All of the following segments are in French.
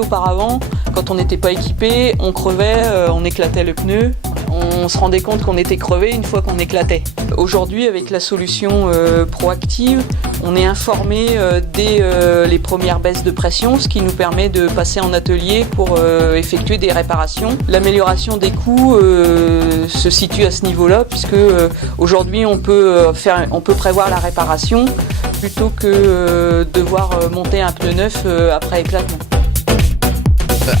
Auparavant, quand on n'était pas équipé, on crevait, on éclatait le pneu. On se rendait compte qu'on était crevé une fois qu'on éclatait. Aujourd'hui, avec la solution proactive, on est informé dès les premières baisses de pression, ce qui nous permet de passer en atelier pour effectuer des réparations. L'amélioration des coûts se situe à ce niveau-là, puisque aujourd'hui on peut prévoir la réparation plutôt que devoir monter un pneu neuf après éclatement.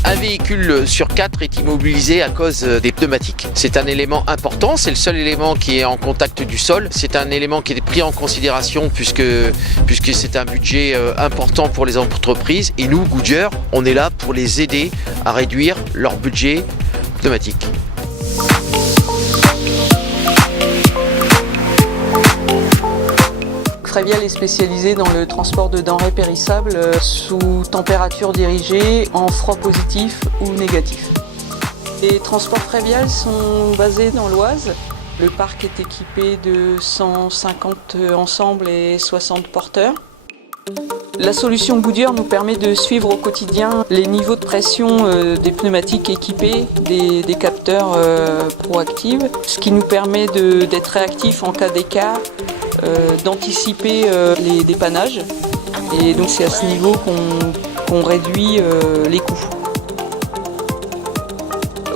Un véhicule sur 4 est immobilisé à cause des pneumatiques. C'est un élément important, c'est le seul élément qui est en contact du sol. C'est un élément qui est pris en considération puisque c'est un budget important pour les entreprises. Et nous, Goodyear, on est là pour les aider à réduire leur budget pneumatique. Frévial est spécialisé dans le transport de denrées périssables sous température dirigée, en froid positif ou négatif. Les transports Frévial sont basés dans l'Oise. Le parc est équipé de 150 ensembles et 60 porteurs. La solution Goodyear nous permet de suivre au quotidien les niveaux de pression des pneumatiques équipés, des capteurs proactifs, ce qui nous permet d'être réactifs en cas d'écart, d'anticiper les dépannages, et donc c'est à ce niveau qu'on réduit les coûts.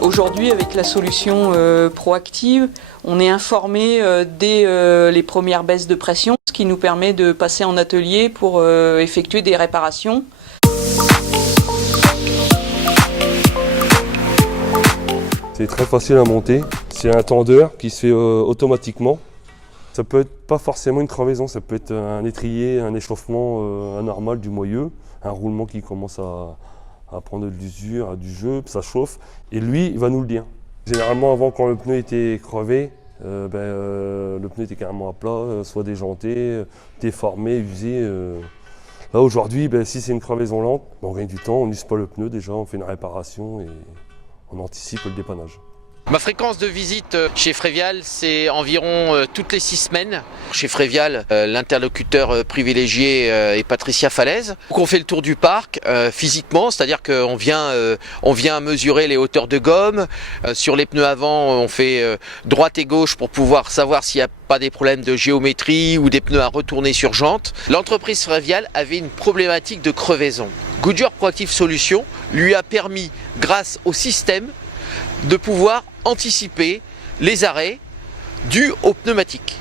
Aujourd'hui, avec la solution proactive, on est informé dès les premières baisses de pression, ce qui nous permet de passer en atelier pour effectuer des réparations. C'est très facile à monter, c'est un tendeur qui se fait automatiquement. Ça peut être pas forcément une crevaison, ça peut être un étrier, un échauffement anormal du moyeu, un roulement qui commence à prendre de l'usure, à du jeu, ça chauffe, et lui, il va nous le dire. Généralement, avant, quand le pneu était crevé, le pneu était carrément à plat, soit déjanté, déformé, usé. Là, aujourd'hui, si c'est une crevaison lente, on gagne du temps, on n'use pas le pneu déjà, on fait une réparation et on anticipe le dépannage. Ma fréquence de visite chez Frévial, c'est environ toutes les 6 semaines. Chez Frévial, l'interlocuteur privilégié est Patricia Falaise. On fait le tour du parc physiquement, c'est-à-dire qu'on vient mesurer les hauteurs de gomme. Sur les pneus avant, on fait droite et gauche pour pouvoir savoir s'il n'y a pas des problèmes de géométrie ou des pneus à retourner sur jante. L'entreprise Frévial avait une problématique de crevaison. Goodyear Proactive Solutions lui a permis, grâce au système, de pouvoir anticiper les arrêts dus aux pneumatiques.